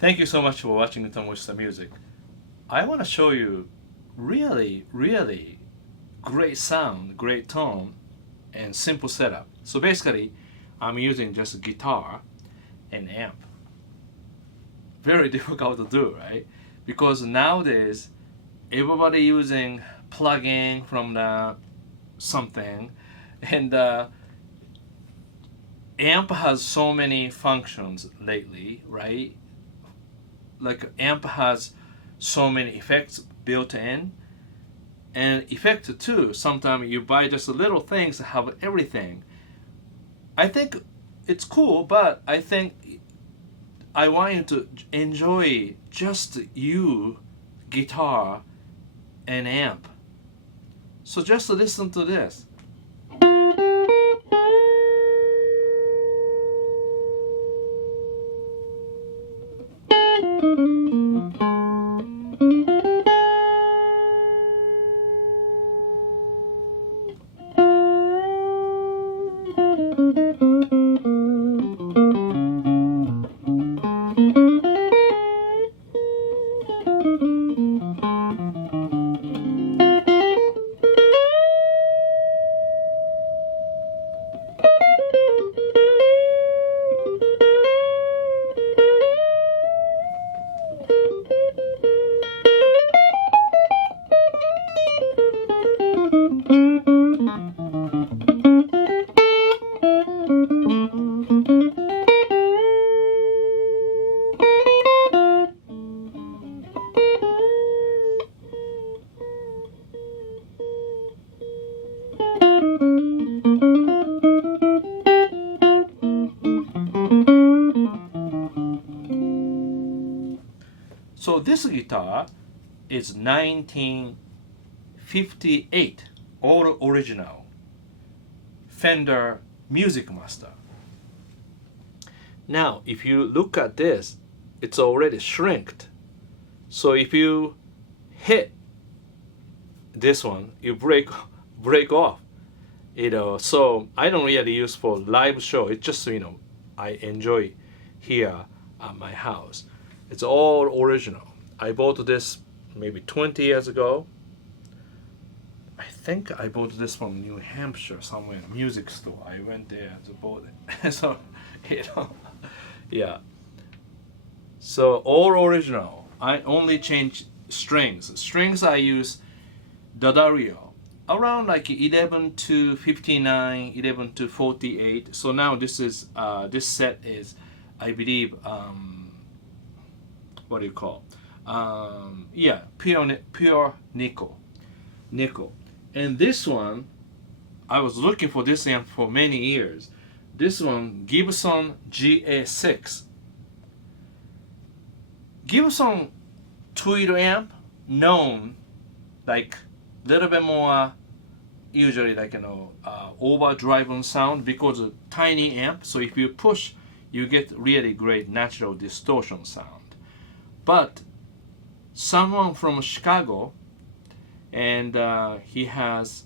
Thank you so much for watching Tomo Music. I want to show you really, really great sound, great tone, and simple setup. So basically, I'm using just a guitar and amp. Very difficult to do, right? Because nowadays, everybody using plugin from the something, and amp has so many functions lately, right? Like amp has so many effects built in, and effect too. Sometimes you buy just little things that have everything. I think it's cool, but I think I want you to enjoy just you, guitar, and amp. So just listen to this. So this guitar is 1958, all original, Fender Musicmaster. Now, if you look at this, it's already shrinked. So if you hit this one, you break off. So I don't really use for live show. It's just I enjoy here at my house. It's all original. I bought this maybe 20 years ago. I think I bought this from New Hampshire somewhere in a music store. I went there to buy it. So, yeah. So all original. I only change strings. Strings I use D'Addario. Around like 11 to 59, 11 to 48. So now this is this set is, I believe, what do you call? Yeah, pure nickel. And this one, I was looking for this amp for many years. This one, Gibson GA-6. Gibson tweed amp, known like little bit more usually like overdriven sound because of tiny amp. So if you push, you get really great natural distortion sound. But someone from Chicago, and he has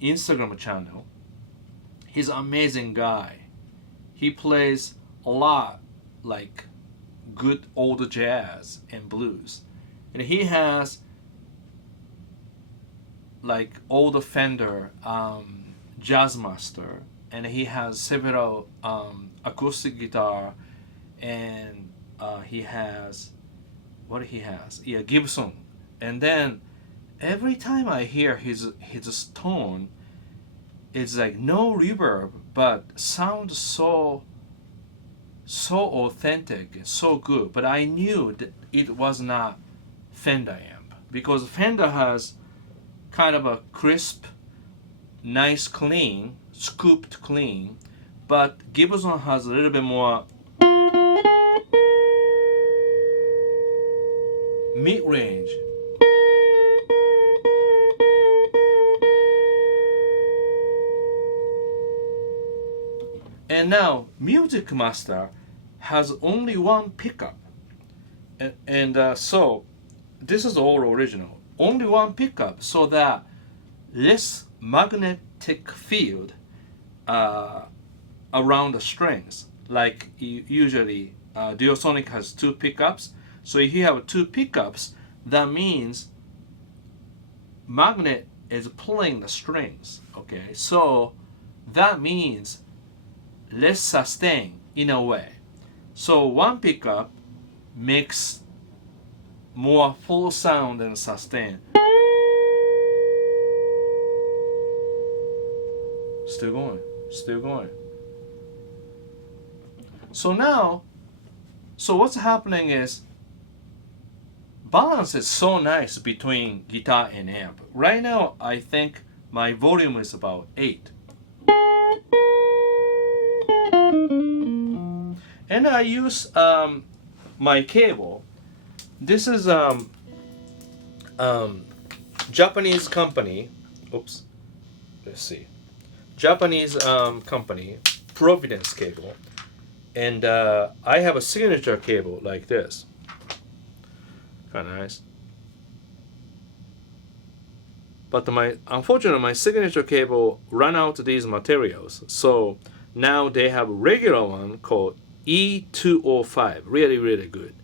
Instagram channel. He's an amazing guy. He plays a lot like good old jazz and blues, and he has like old Fender Jazzmaster, and he has several acoustic guitar, and he has yeah, Gibson. And then every time I hear his tone, it's like no reverb, but sounds so authentic and so good. But I knew that it was not Fender amp, because Fender has kind of a crisp, nice clean, scooped clean, but Gibson has a little bit more mid-range. And now Musicmaster has only one pickup, and so this is all original. Only one pickup, so that less magnetic field around the strings, like usually Duosonic has 2 pickups. So if you have 2 pickups, that means magnet is pulling the strings. Okay, so that means less sustain in a way. So 1 pickup makes more full sound and sustain. Still going, still going. So now, so what's happening is balance is so nice between guitar and amp. Right now, I think my volume is about 8. And I use my cable. This is Japanese company. Oops. Let's see. Japanese company, Providence cable. And I have a signature cable like this. Kind of nice. But unfortunately, my signature cable ran out of these materials. So now they have a regular one called E205. Really, really good.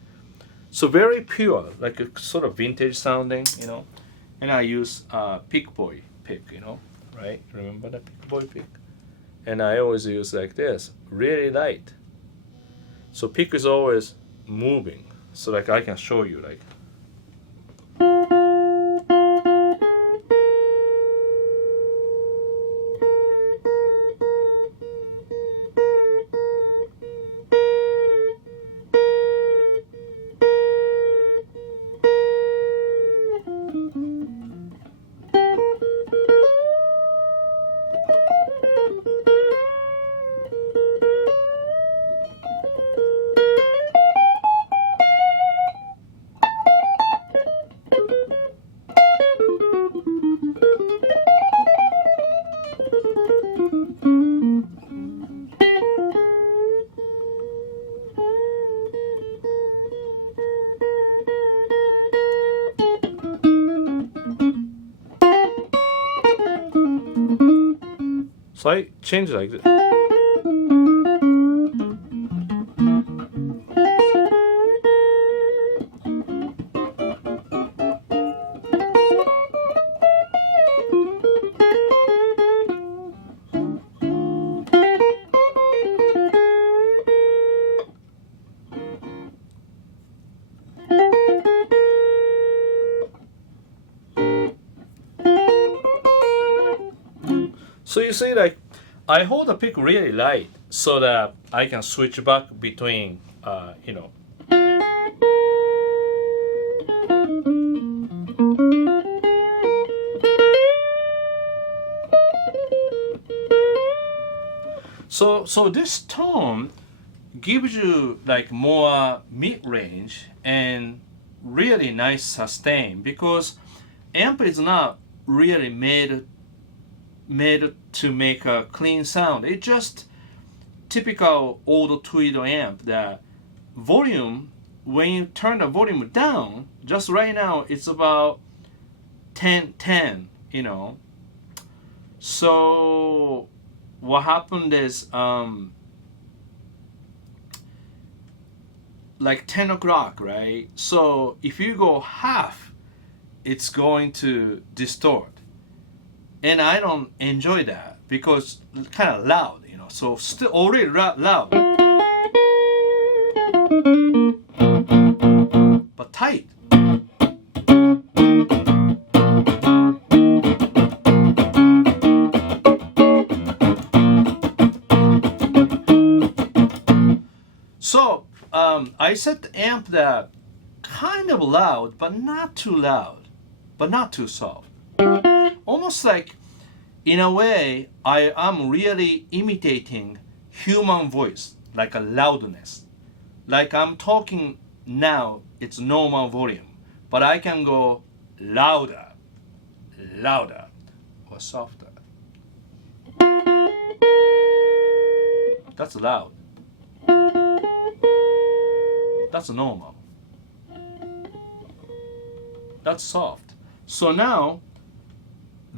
So very pure, like a sort of vintage sounding, you know. And I use Pick Boy pick, you know, right? Remember the Pick Boy pick? And I always use like this, really light. So pick is always moving. So like I can show you like. So I change it like this. So you see, like, I hold the pick really light so that I can switch back between, you know. So this tone gives you like more mid-range and really nice sustain, because amp is not really made to make a clean sound. It's just typical old Tweedo amp that volume, when you turn the volume down, just right now it's about 10, you know. So what happened is like 10 o'clock, right? So if you go half, it's going to distort. And I don't enjoy that because it's kind of loud, you know. So still already loud, but tight. So I set the amp that kind of loud, but not too loud, but not too soft. Almost like, in a way, I am really imitating human voice, like a loudness. Like I'm talking now, it's normal volume, but I can go louder, louder, or softer. That's loud. That's normal. That's soft. So now,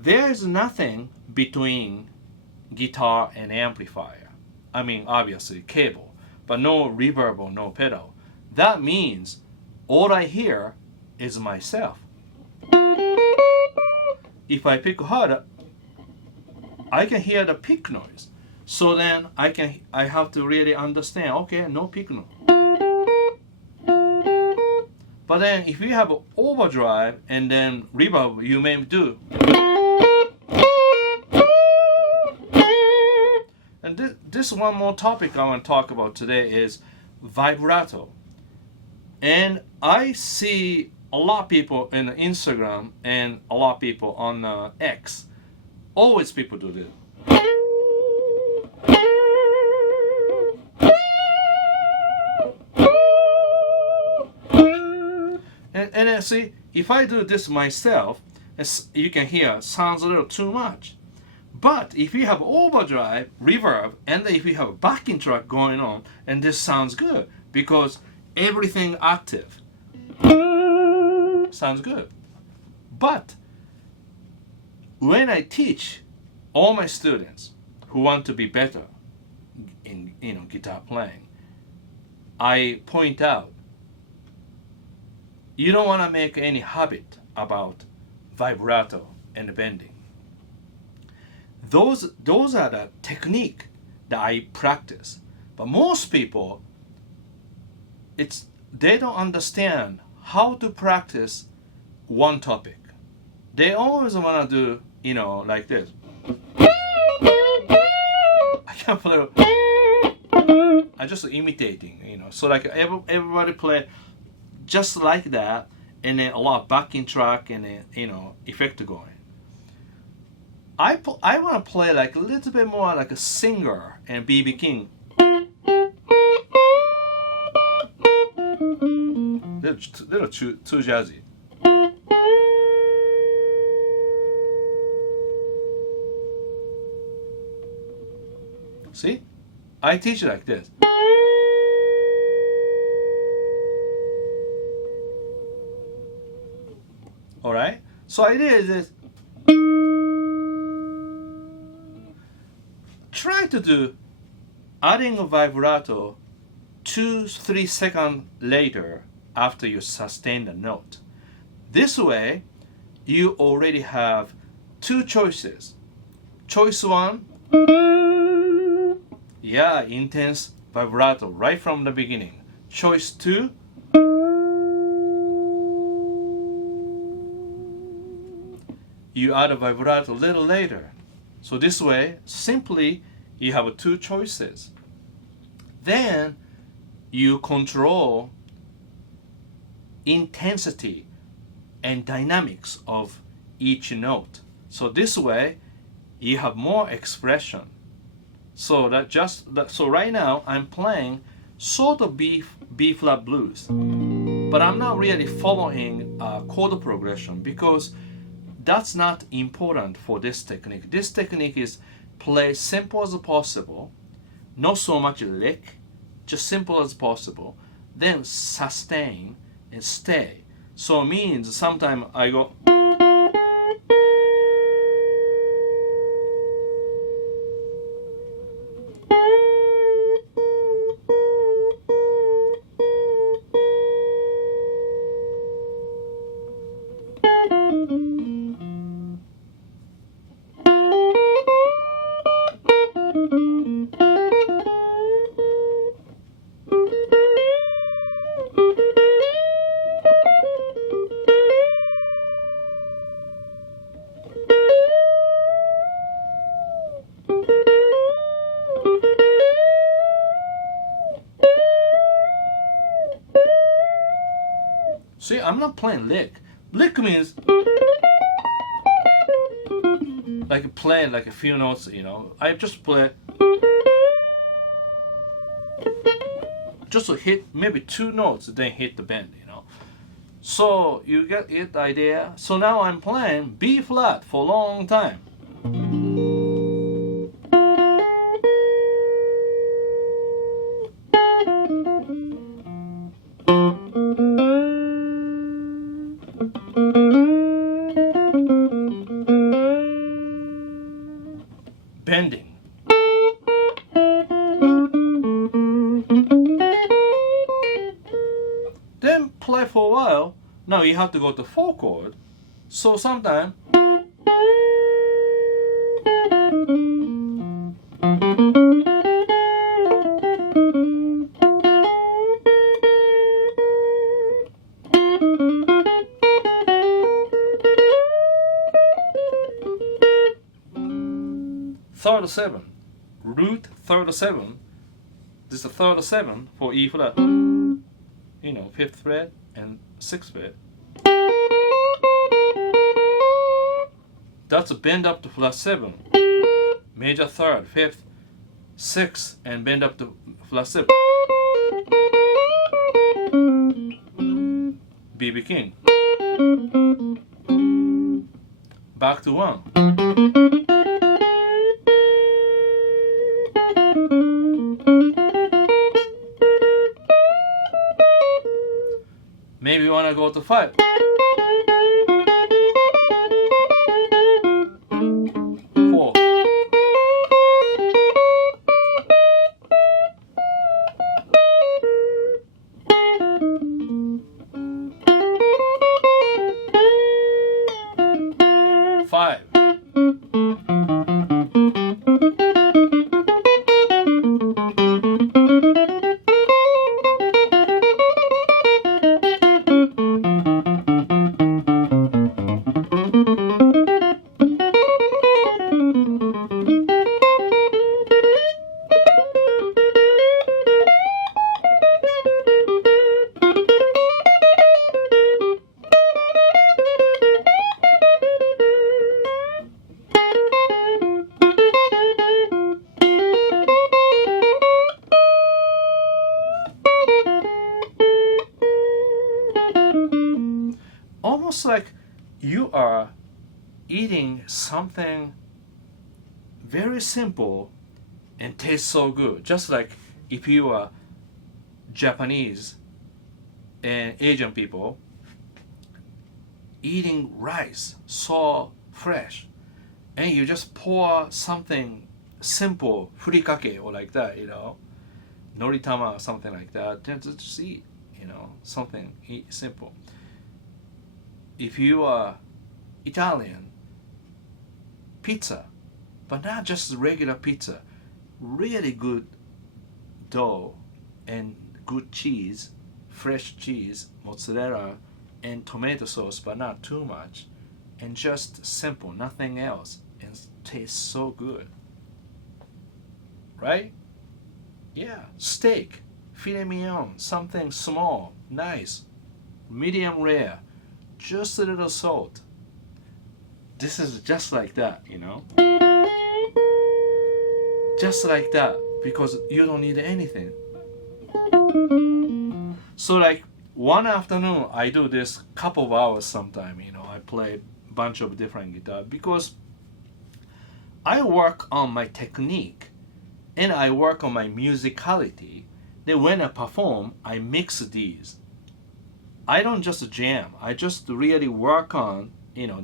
there's nothing between guitar and amplifier. I mean, obviously cable. but no reverb or no pedal. That means all I hear is myself. If I pick harder, I can hear the pick noise. So then I have to really understand, okay, no pick noise. But then if you have overdrive and then reverb, you may do. And this one more topic I want to talk about today is vibrato. And I see a lot of people in Instagram and a lot of people on X. Always people do this. And then see, if I do this myself, you can hear sounds a little too much. But if you have overdrive, reverb, and if you have a backing track going on, and this sounds good because everything active sounds good. But when I teach all my students who want to be better in guitar playing, I point out you don't want to make any habit about vibrato and bending. Those are the technique that I practice. But most people, they don't understand how to practice one topic. They always want to do, like this. I can't play. I'm just imitating, So like everybody play just like that, and then a lot of backing track and then, effect going. I want to play like a little bit more like a singer and B.B. King. Little too jazzy. See? I teach like this. Alright? So idea is this. Try to do adding a vibrato 2-3 seconds later after you sustain the note. This way, you already have two choices. Choice one, yeah, intense vibrato right from the beginning. Choice two, you add a vibrato a little later. So this way, simply, you have two choices. Then you control intensity and dynamics of each note. So this way, you have more expression. So so right now I'm playing sort of B flat blues, but I'm not really following chord progression because that's not important for this technique. This technique is play simple as possible, not so much lick, just simple as possible, then sustain and stay. So it means sometimes I go. See, I'm not playing lick. Lick means like playing like a few notes, I just play just to hit maybe two notes, then hit the bend, So you get it, the idea. So now I'm playing B flat for a long time. Bending. Then play for a while. Now you have to go to 4 chord. So sometimes third 7, root third 7. This is the third 7 for E flat. 5th fret and 6th fret. That's a bend up to flat 7. Major third, 5th, 6th, and bend up to flat 7. BB King. Back to 1. Maybe you want to go to 5. 4. Five. Almost like you are eating something very simple and tastes so good. Just like if you are Japanese and Asian people eating rice so fresh, and you just pour something simple, furikake or like that, noritama or something like that, just eat, something simple. If you are Italian, pizza, but not just regular pizza, really good dough and good cheese, fresh cheese, mozzarella, and tomato sauce, but not too much, and just simple, nothing else, and tastes so good. Right? Yeah, steak, filet mignon, something small, nice, medium rare, just a little salt. This is just like that, Just like that, because you don't need anything. So like one afternoon, I do this couple of hours sometime, I play a bunch of different guitar because I work on my technique and I work on my musicality. Then when I perform, I mix these. I don't just jam. I just really work on,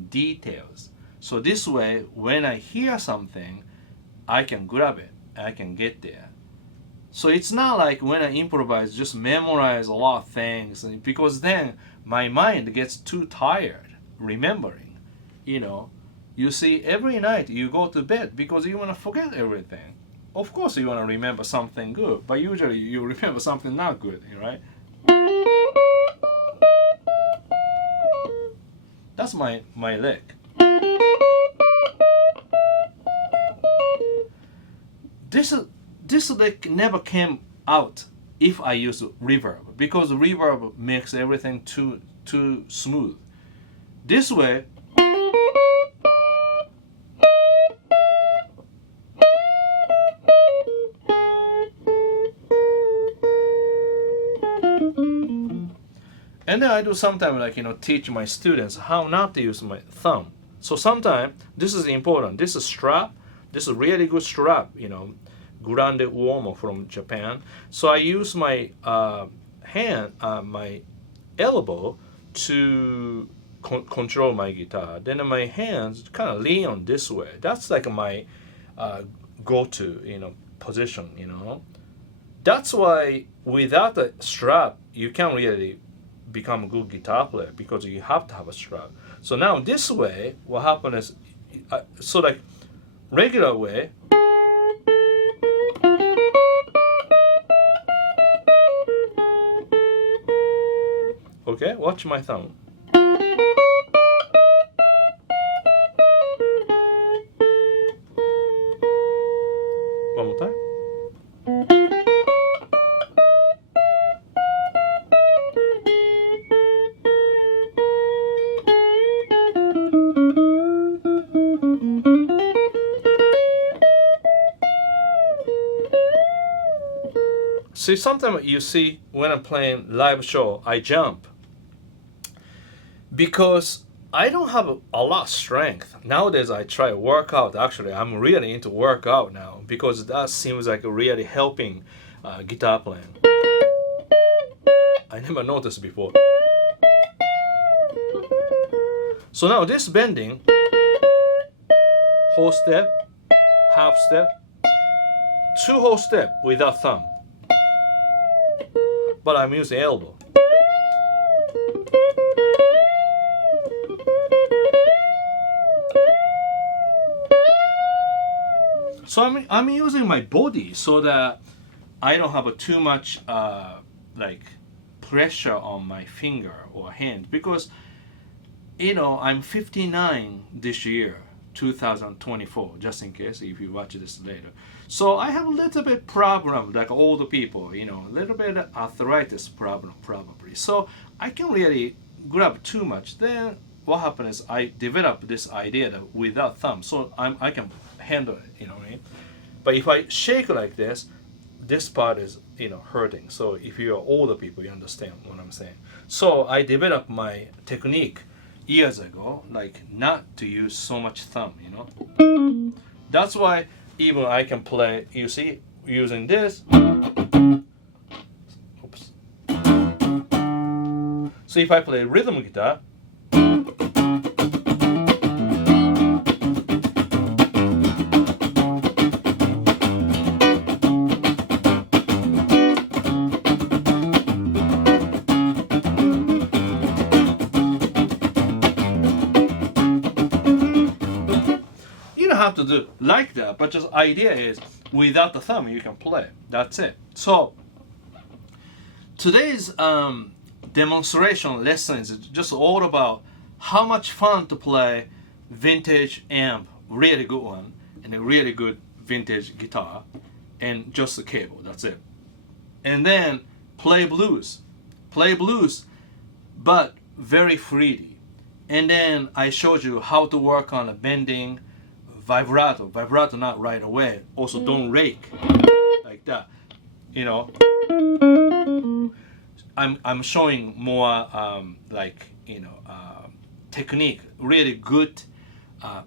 details. So this way, when I hear something, I can grab it. I can get there. So it's not like when I improvise, just memorize a lot of things, because then my mind gets too tired remembering. You see, every night you go to bed because you want to forget everything. Of course you want to remember something good, but usually you remember something not good, right? That's my lick. This lick never came out if I use reverb, because reverb makes everything too smooth. This way, and then I do sometimes teach my students how not to use my thumb. So sometimes this is important. This is strap. This is a really good strap, Grande Uomo from Japan. So I use my hand, my elbow to control my guitar. Then my hands kind of lean on this way. That's like my go-to, position, That's why without a strap, you can't really become a good guitar player because you have to have a strap. So now this way, what happens is, so like regular way, okay, watch my thumb. One more time. See, sometimes you see when I'm playing live show, I jump because I don't have a lot of strength. Nowadays, I try to work out. Actually, I'm really into workout now because that seems like really helping guitar playing. I never noticed before. So now this bending, whole step, half step, two whole step without thumb. But I'm using elbow. So I'm using my body so that I don't have too much like pressure on my finger or hand, because I'm 59 this year, 2024, just in case if you watch this later. So I have a little bit problem like older people, a little bit arthritis problem probably. So I can really grab too much. Then what happens is I develop this idea that without thumb, so I can handle it, you know what I mean? But if I shake like this part is hurting. So if you're older people, you understand what I'm saying. So I developed my technique years ago, like not to use so much thumb, That's why even I can play, you see, using this. Oops. So if I play rhythm guitar, have to do like that, but just idea is without the thumb you can play. That's it. So today's demonstration lesson is just all about how much fun to play vintage amp, really good one, and a really good vintage guitar, and just the cable. That's it. And then play blues, but very freely. And then I showed you how to work on the bending, vibrato not right away. Also don't rake like that. I'm showing more technique, really good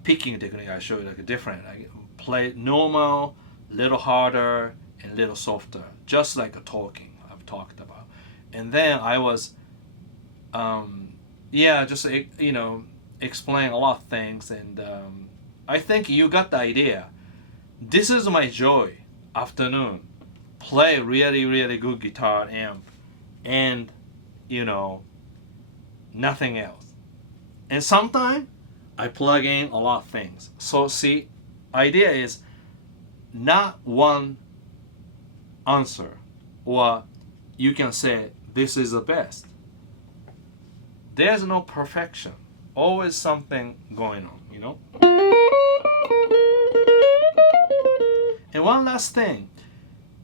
picking technique. I show you like a different. I play normal, little harder and little softer, just like a talking I've talked about. And then I was just explain a lot of things, and I think you got the idea. This is my joy. Afternoon, play really, really good guitar amp, and nothing else. And sometimes I plug in a lot of things. So see, idea is not one answer, or you can say this is the best. There's no perfection. Always something going on, And one last thing,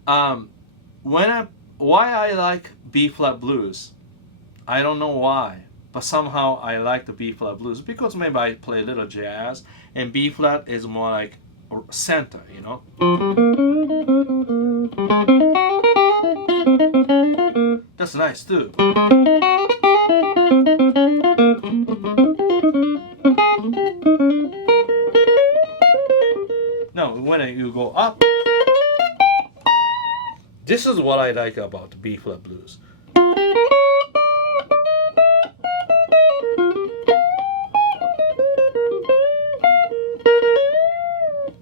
why I like B flat blues, I don't know why, but somehow I like the B flat blues because maybe I play a little jazz, and B flat is more like center, That's nice too. Now, when you go up, this is what I like about B flat blues.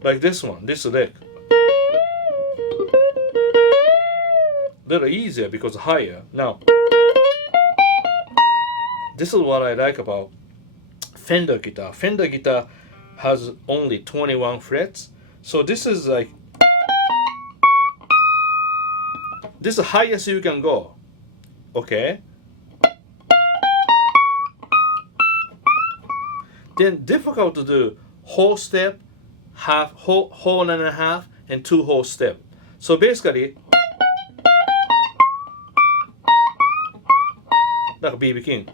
Like this one, this lick. Little easier because higher. Now, This is what I like about Fender guitar. Fender guitar has only 21 frets. So this is like, this is the highest you can go. Okay. Then difficult to do whole step, half, whole and a half, and 2 whole step. So basically, like B.B. King.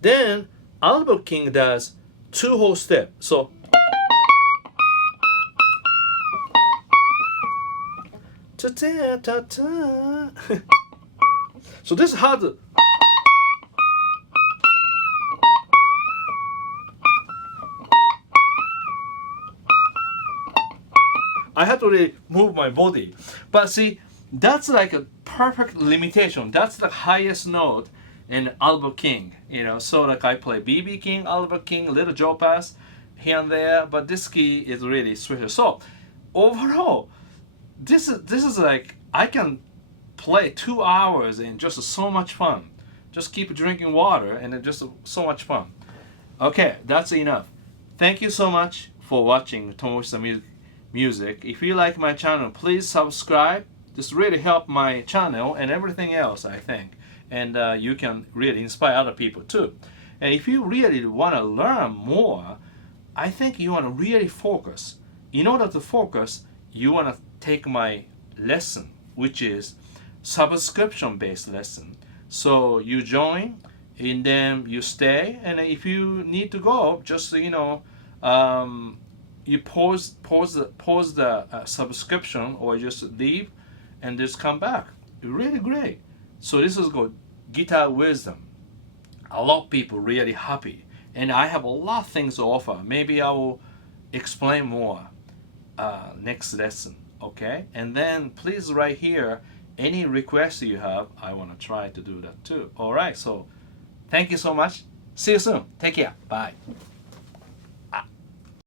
Then Albert King does 2 whole step. So so this is hard to, I have to really move my body. But see, that's like a perfect limitation. That's the highest note in Albert King, you know. So like I play B.B. King, Albert King, little Joe Pass here and there, but this key is really special. So overall, this is like, I can play 2 hours and just so much fun. Just keep drinking water and it's just so much fun. Okay, that's enough. Thank you so much for watching Tomo Music. If you like my channel, please subscribe. This really help my channel and everything else, I think. And you can really inspire other people too. And if you really want to learn more, I think you want to really focus. In order to focus, you want to take my lesson, which is subscription-based lesson. So you join, and then you stay, and if you need to go, just you pause the subscription, or just leave, and just come back. Really great. So this is called Guitar Wisdom. A lot of people really happy, and I have a lot of things to offer. Maybe I will explain more next lesson. Okay, and then please write here any requests you have. I want to try to do that too. All right, so thank you so much. See you soon. Take care. Bye.